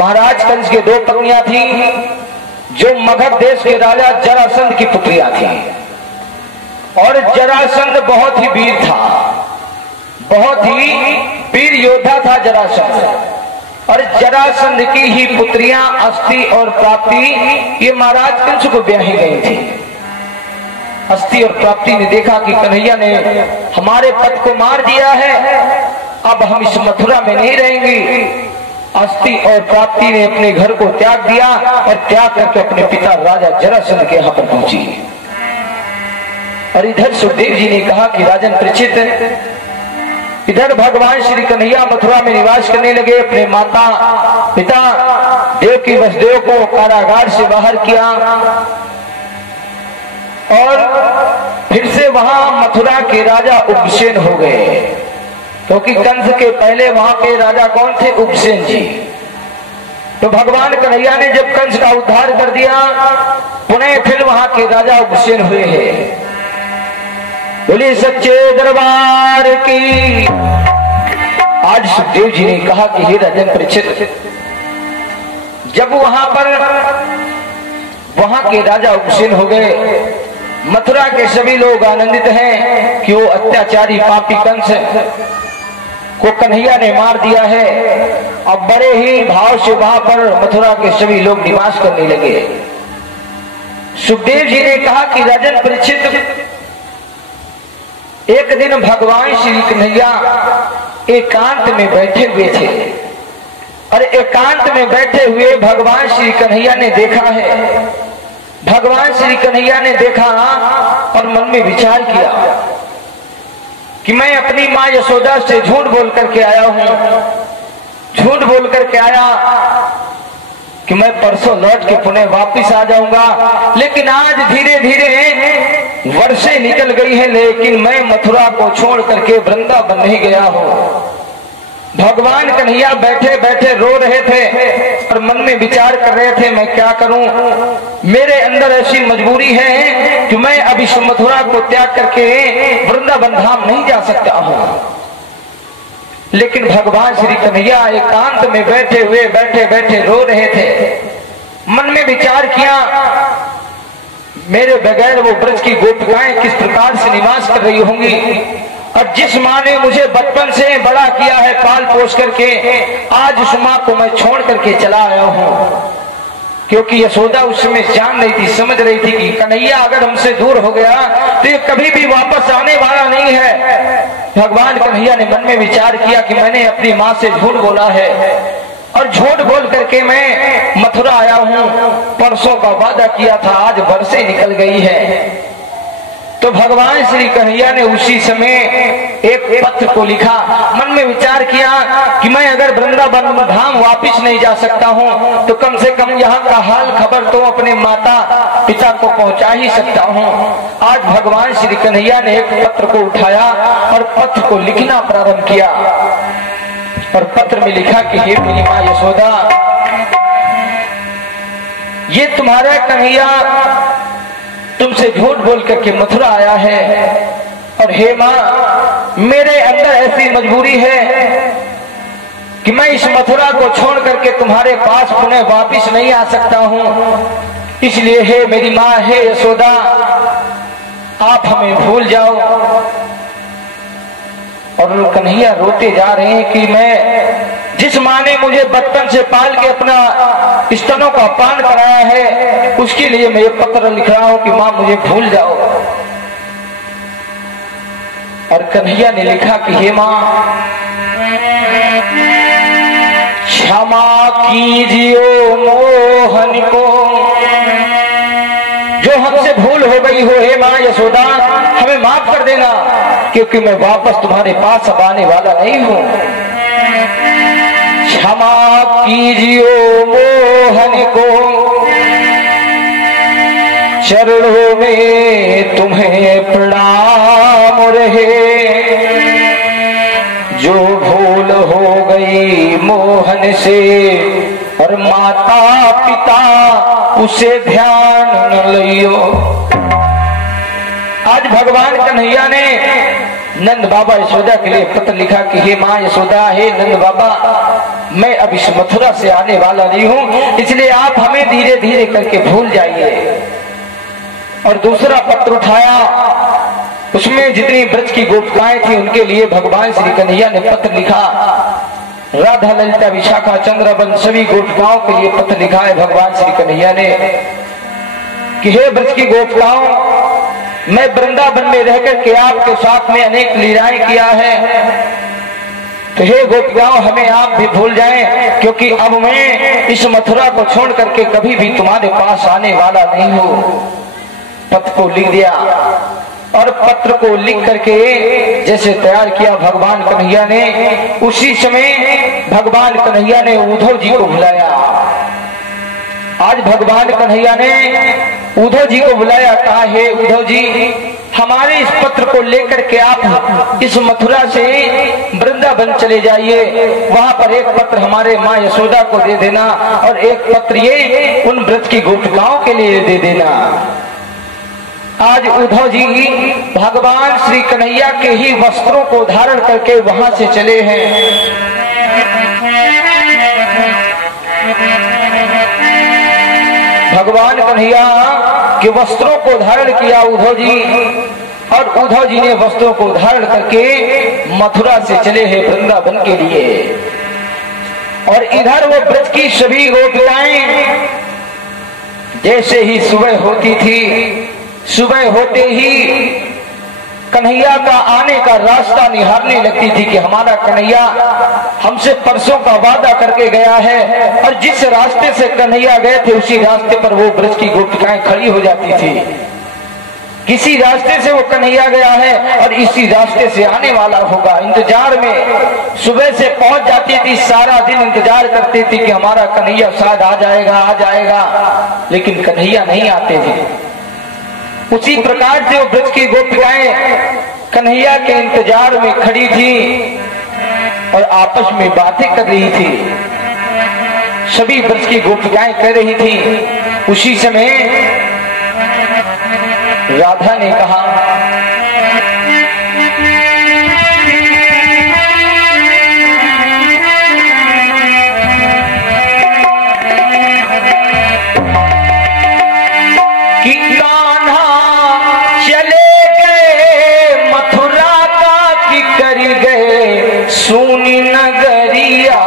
महाराज कंस के दो पत्नियां थी जो मगध देश के राजा जरासंध की पुत्रियां थी। और जरासंध बहुत ही वीर था, बहुत ही वीर योद्धा था जरासंध। और जरासंध की ही पुत्रियां अस्ति और प्राप्ति ये महाराज कंस को ब्याही गई थी। अस्ति और प्राप्ति ने देखा कि कन्हैया ने हमारे पति को मार दिया है, अब हम इस मथुरा में नहीं रहेंगे। अस्ति और प्राप्ति ने अपने घर को त्याग दिया और त्याग करके अपने पिता राजा जरासंध के यहाँ पर पहुंची। और इधर सुखदेव जी ने कहा कि राजन परीक्षित, इधर भगवान श्री कन्हैया मथुरा में निवास करने लगे। अपने माता पिता देवकी वसुदेव को कारागार से बाहर किया और फिर से वहां मथुरा के राजा उग्रसेन हो गए, क्योंकि कंस के पहले वहां के राजा कौन थे? उग्रसेन जी। तो भगवान कन्हैया ने जब कंस का उद्धार कर दिया, पुनः फिर वहां के राजा उग्रसेन हुए हैं। बोलिए सच्चे दरबार की। आज सुखदेव जी ने कहा कि हे राजन परीक्षित, जब वहां के राजा उग्रसेन हो गए, मथुरा के सभी लोग आनंदित हैं कि वो अत्याचारी पापी कंस को कन्हैया ने मार दिया है। अब बड़े ही भाव से वहां पर मथुरा के सभी लोग निवास करने लगे। सुखदेव जी ने कहा कि राजन परीक्षित, एक दिन भगवान श्री कन्हैया एकांत में बैठे हुए थे और एकांत में बैठे हुए भगवान श्री कन्हैया ने देखा है। भगवान श्री कन्हैया ने देखा और मन में विचार किया कि मैं अपनी माँ यशोदा से झूठ बोल करके आया हूं, झूठ बोल करके आया कि मैं परसों लौट के पुणे वापिस आ जाऊंगा। लेकिन आज धीरे धीरे वर्षें निकल गई है, लेकिन मैं मथुरा को छोड़ करके वृंदावन नहीं गया हूं। भगवान कन्हैया बैठे बैठे रो रहे थे और मन में विचार कर रहे थे, मैं क्या करूं, मेरे अंदर ऐसी मजबूरी है कि मैं अब इस मथुरा को त्याग करके वृंदावन धाम नहीं जा सकता हूं। लेकिन भगवान श्री कन्हैया एकांत में बैठे बैठे रो रहे थे। मन में विचार किया, मेरे बगैर वो ब्रज की गोपिकाएं किस प्रकार से निवास कर रही होंगी, और जिस माँ ने मुझे बचपन से बड़ा किया है पाल पोस करके, आज उस माँ को मैं छोड़ करके चला आया हूँ। क्योंकि यशोदा उस समय जान रही थी, समझ रही थी कि कन्हैया अगर हमसे दूर हो गया तो ये कभी भी वापस आने वाला नहीं है। भगवान कन्हैया ने मन में विचार किया कि मैंने अपनी माँ से झूठ बोला है और झूठ बोल करके मैं मथुरा आया हूँ। परसों का वादा किया था, आज वर्षें निकल गई है। तो भगवान श्री कन्हैया ने उसी समय एक पत्र को लिखा। मन में विचार किया कि मैं अगर वृंदावन धाम वापिस नहीं जा सकता हूँ तो कम से कम यहाँ का हाल खबर तो अपने माता पिता को पहुँचा ही सकता हूँ। आज भगवान श्री कन्हैया ने एक पत्र को उठाया और पत्र को लिखना प्रारंभ किया और पत्र में लिखा कि हे मेरी माँ यशोदा, ये तुम्हारा कन्हैया तुमसे झूठ बोल करके मथुरा आया है, और हे माँ मेरे अंदर ऐसी मजबूरी है कि मैं इस मथुरा को छोड़ करके तुम्हारे पास पुनः वापिस नहीं आ सकता हूँ। इसलिए हे मेरी माँ, हे यशोदा, आप हमें भूल जाओ। और कन्हैया रोते जा रहे हैं कि मैं जिस माँ ने मुझे बचपन से पाल के अपना स्तनों का पान कराया है, उसके लिए मैं ये पत्र लिख रहा हूं कि माँ मुझे भूल जाओ। और कन्हैया ने लिखा कि हे माँ, क्षमा कीजिए मोहन को, जो हमसे भूल हो गई हो, हे माँ यशोदा हमें माफ कर देना, क्योंकि मैं वापस तुम्हारे पास अब आने वाला नहीं हूं। क्षमा कीजिए मोहन को, चरणों में तुम्हें प्रणाम रहे। जो भूल हो गई मोहन से और माता पिता उसे ध्यान न लियो। आज भगवान कन्हैया ने नंद बाबा यशोदा के लिए पत्र लिखा कि हे माँ यशोदा, हे नंद बाबा, मैं अब इस मथुरा से आने वाला नहीं हूं, इसलिए आप हमें धीरे धीरे करके भूल जाइए। और दूसरा पत्र उठाया, उसमें जितनी ब्रज की गोपिकाएं थी उनके लिए भगवान श्री कन्हैया ने पत्र लिखा। राधा, ललिता, विशाखा, चंद्रबन सभी गोपिकाओं के लिए पत्र लिखा है भगवान श्री कन्हैया ने कि हे ब्रज की गोपिकाओं, मैं वृंदावन में रहकर के आपके साथ में अनेक लीलाएं किया है, तो हे गोपिकाओं हमें आप भी भूल जाएं, क्योंकि अब मैं इस मथुरा को छोड़ करके कभी भी तुम्हारे पास आने वाला नहीं हूं। पत्र को लिख दिया और पत्र को लिख करके जैसे तैयार किया भगवान कन्हैया ने, उसी समय भगवान कन्हैया ने उद्धव जी को बुलाया। आज भगवान कन्हैया ने उद्धव जी को बुलाया, कहा हे उद्धव जी, हमारे इस पत्र को लेकर के आप इस मथुरा से वृंदावन चले जाइए, वहां पर एक पत्र हमारे माँ यशोदा को दे देना और एक पत्र ये उन व्रत की गोपिकाओं के लिए दे देना। आज उद्धव जी भगवान श्री कन्हैया के ही वस्त्रों को धारण करके वहां से चले हैं। भगवान कन्हैया के वस्त्रों को धारण किया उद्धव जी, और उद्धव जी ने वस्त्रों को धारण करके मथुरा से चले हैं वृंदावन के लिए। और इधर वो ब्रज की सभी गोपिकाएं जैसे ही सुबह होती थी, सुबह होते ही कन्हैया का आने का रास्ता निहारने लगती थी कि हमारा कन्हैया हमसे परसों का वादा करके गया है, और जिस रास्ते से कन्हैया गए थे उसी रास्ते पर वो ब्रज की गोपिकाएं खड़ी हो जाती थी। किसी रास्ते से वो कन्हैया गया है और इसी रास्ते से आने वाला होगा, इंतजार में सुबह से पहुंच जाती थी, सारा दिन इंतजार करती थी कि हमारा कन्हैया शायद आ जाएगा आ जाएगा, लेकिन कन्हैया नहीं आते थे। उसी प्रकार से वो ब्रज की गोपिकाएं कन्हैया के इंतजार में खड़ी थी और आपस में बातें कर रही थी। सभी ब्रज की गोपिकाएं कह रही थी। उसी समय राधा ने कहा, कि कान्हा चले गए मथुरा का, कि कर गए सुनी नगरिया।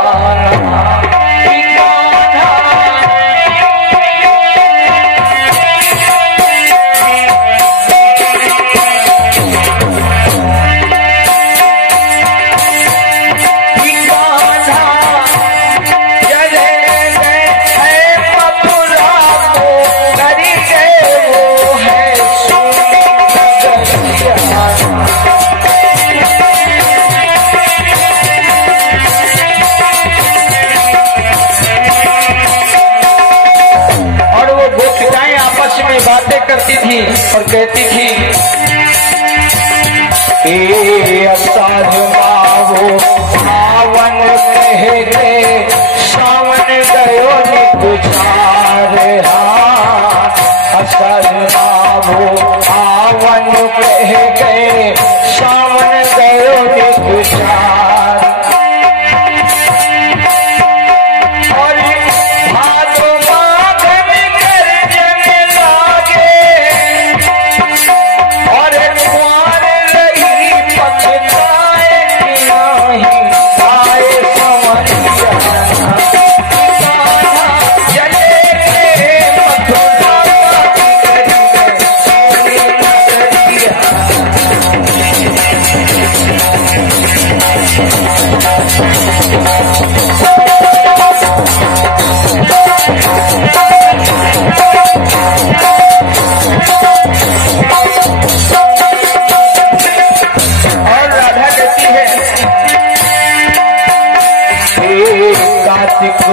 बातें करती थी और कहती थी, सावन कह गए सावन गयो निकुचार, आवन कह गए सावन गयो निकुचार।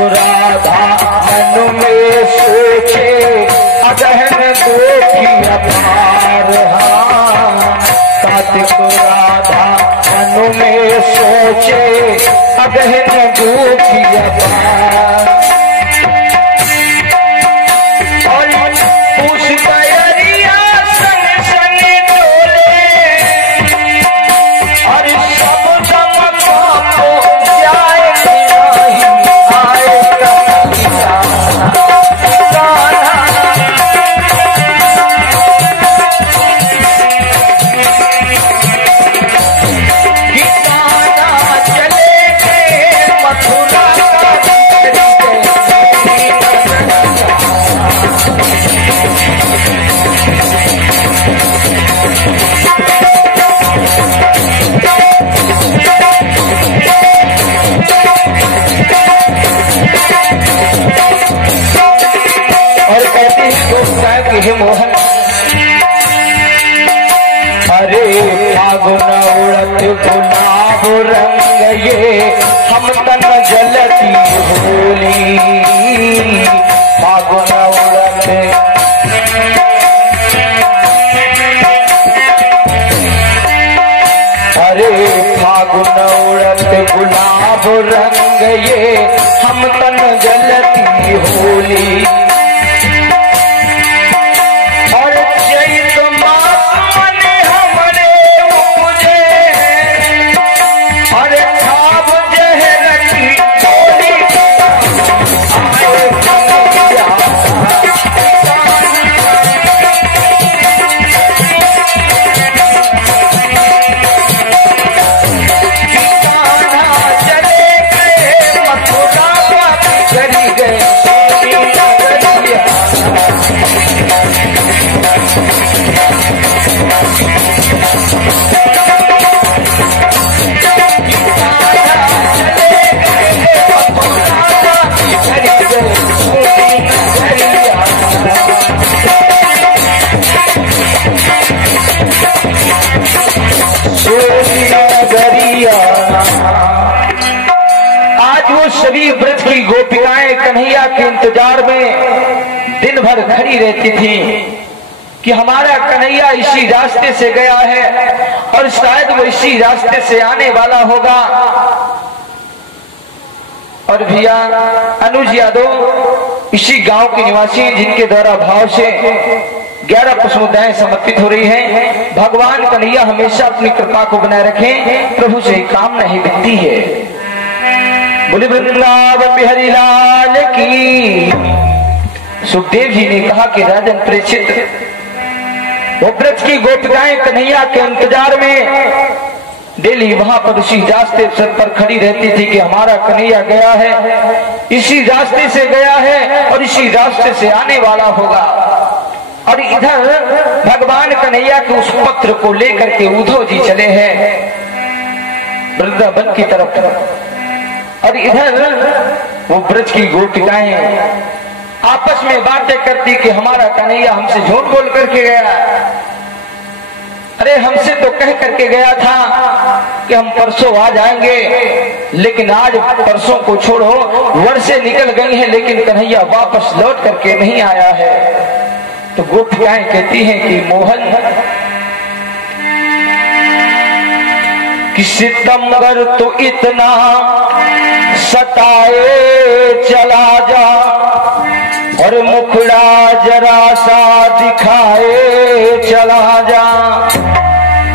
राधा मन में सोचे अगहन दुखी अपार, कार्तिक राधा मन में सोचे अगहन दुखी अपार। और उस तैयारिया सन सन डोले और सब समका को जाए नहीं। और कहते हैं गोपिका कि हे मोहन, अरे फागुन उड़त गुलाब रंग ये हम तन जलती होली। फागुन उड़त अरे फागुन उड़त गुलाब रंग ये हम तन जलती होली। और चैत मास मन हमरे उपजे और खाब जहर की चोली। आए कन्हैया चले गए मथुरा चली गए आज वो सभी ब्रज की गोपिकाएं कन्हैया के इंतजार में दिन भर खड़ी रहती थी कि हमारा कन्हैया इसी रास्ते से गया है और शायद वो इसी रास्ते से आने वाला होगा। और भैया अनुज यादव इसी गांव के निवासी जिनके द्वारा भाव से 11 पुष्पोदयाएं समर्पित हो रही हैं। भगवान कन्हैया हमेशा अपनी कृपा को बनाए रखें, प्रभु से कामना ही बिकती है। बोले वृंदावन बिहारी लाल की। सुखदेव जी ने कहा कि राजन प्रेषित वो ब्रज की गोपिकाएं कन्हैया के इंतजार में डेली वहां पर उसी रास्ते पर खड़ी रहती थी कि हमारा कन्हैया गया है, इसी रास्ते से गया है और इसी रास्ते से आने वाला होगा। और इधर भगवान कन्हैया के उस पत्र को लेकर के उद्धव जी चले हैं वृंदावन की तरफ। और इधर वो ब्रज की गोपिकाएं आपस में बातें करती कि हमारा कन्हैया हमसे झूठ बोल करके गया। अरे हमसे तो कह करके गया था कि हम परसों आ जाएंगे, लेकिन आज परसों को छोड़ो, वर्षें निकल गई हैं लेकिन कन्हैया वापस लौट करके नहीं आया है। तो गोपिकाएं कहती हैं कि मोहन कि सितंबर तो इतना सताए चला जा और मुखड़ा जरा सा दिखाए चला जा,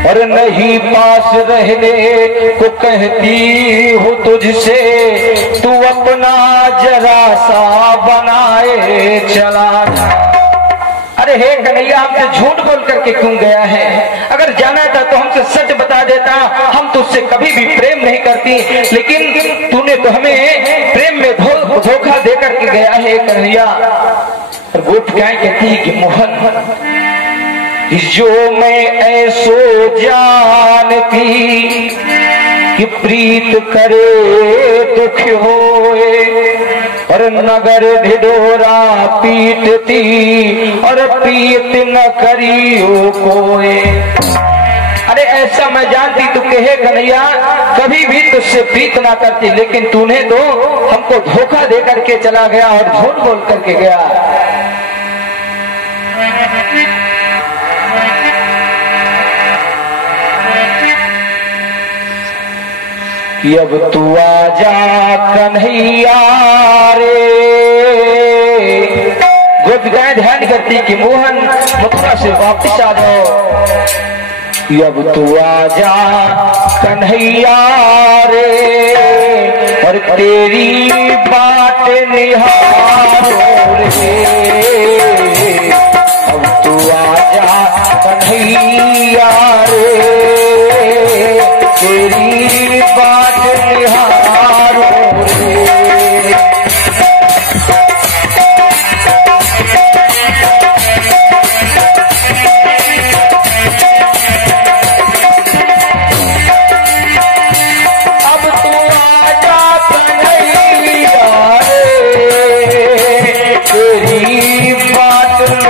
और नहीं पास रहने को कहती हूँ तुझसे, तू अपना जरा सा बनाए चला जा। अरे हे कन्हैया हमसे झूठ बोल करके क्यों गया है? अगर जाना था तो हमसे सच बता देता, हम तो उससे कभी भी प्रेम नहीं करती, लेकिन तूने तो हमें प्रेम में धोखा दे करके गया है कन्हैया। और गोपिकाएं कहती है कि मोहन जो मैं ऐसो जानती कि प्रीत करे दुख होए, और नगर ढिढोरा पीटती और प्रीत न करियो कोई। अरे ऐसा मैं जानती तू कहे कन्हैया कभी भी तुझसे प्रीत ना करती, लेकिन तूने तो हमको धोखा दे करके चला गया और झूठ बोल करके गया। कि अब तू आजा कन्हैया रे। गोपिकाएं ध्यान करती कि मोहन मथुरा से वापस आ जाओ। कि अब तू आजा कन्हैया रे और तेरी बाट निहारो रे। अब तू आजा कन्हैया रे तेरी बाट निहारो रे।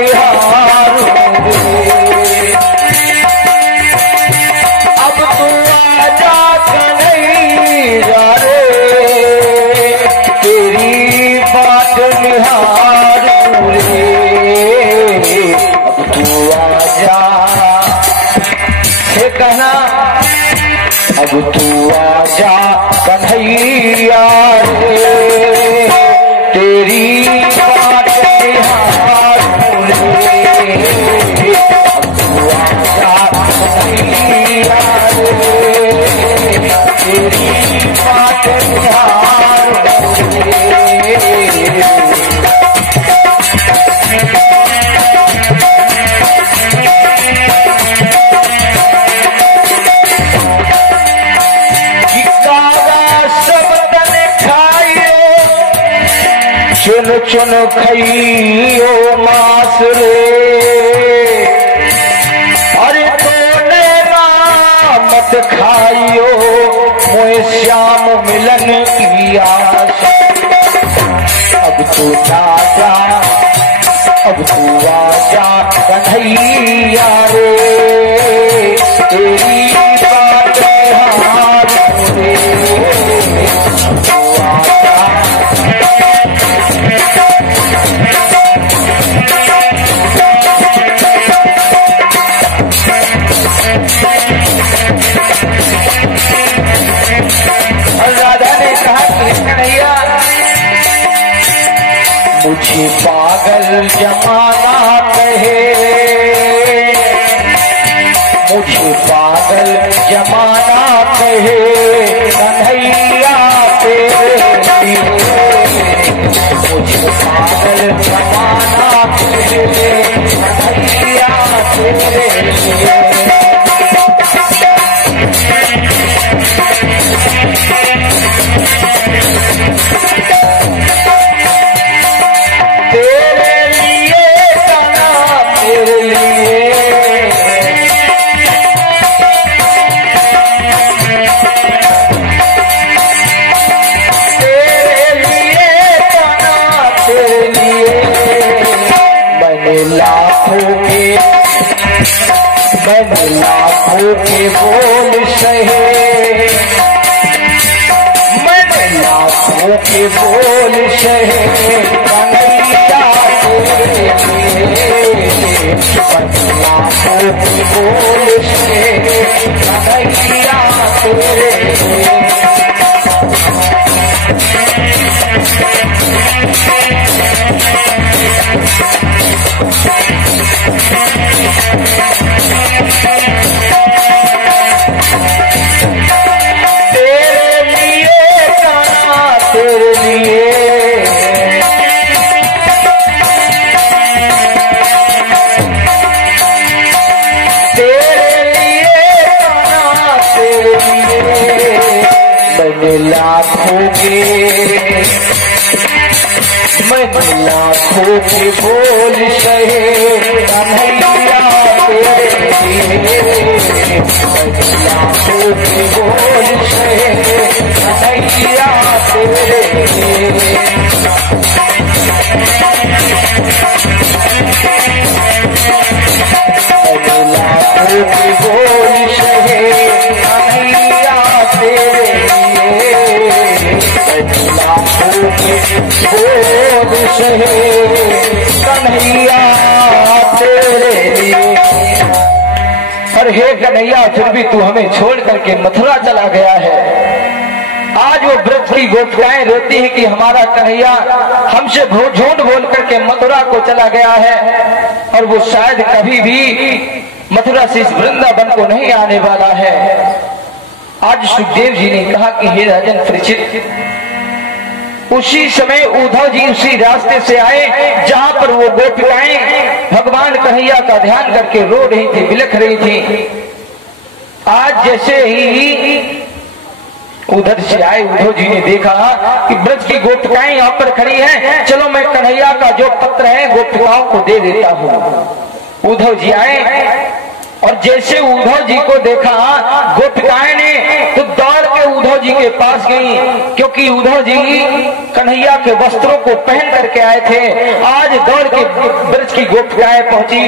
निहारूं अब तू आजा कन्हैया रे तेरी बात निहारूं रे अब तू आजा हे कहना अब तू आजा कन्हैया रे तेरी बात निहारूं रे अब तू आजा कन्हैया रे तेरी बात निहारूं रे चुन चुन खइयो मास रे अरे तोने मत खाइयो मोए श्याम मिलन की आस अब तू आजा अब तू आजा कन्हैया रे तेरी बात निहारूं रे तू आजा मुझे पागल जमाना कहे मुझे पागल जमाना कहे कन्हैया तेरे लिए मुझे पागल जमाना कहे कन्हैया तेरे लिए मैंने लाखों के बोल सहे मैंने लाखों के बोल सहे कन्हैया तेरे लिए लाखों के बोल सहे कन्हैया तेरे लिए मैंने लाखों के बोल सहे कन्हैया तेरे लिए लाखों के बोल सहे कन्हैया तेरे लिए लाखों के बोल सहे कन्हैया तेरे लाखों के बोल सहे कन्हैया तेरे लिए। पर हे कन्हैया फिर भी तू हमें छोड़ करके मथुरा चला गया है। आज वो ब्रज की गोपिकाएं रोती हैं कि हमारा कन्हैया हमसे झूठ बोल करके मथुरा को चला गया है और वो शायद कभी भी मथुरा से इस वृंदावन को नहीं आने वाला है। आज सुखदेव जी ने कहा कि हे राजन परीक्षित, उसी समय उद्धव जी उसी रास्ते से आए जहां पर वो गोपिकाएं भगवान कन्हैया का ध्यान करके रो रही थी, बिलख रही थी। आज जैसे ही उधर से आए उद्धव जी ने देखा कि ब्रज की गोपिकाएं यहाँ पर खड़ी हैं, चलो मैं कन्हैया का जो पत्र है गोपिकाओं को दे देता हूँ। उद्धव जी आए और जैसे उद्धव जी को देखा गोपिकाएं ने तो दौड़ के उद्धव जी के पास गई, क्योंकि उद्धव जी कन्हैया के वस्त्रों को पहन करके आए थे। आज दौड़ के ब्रज की गोपिकाएं पहुंची।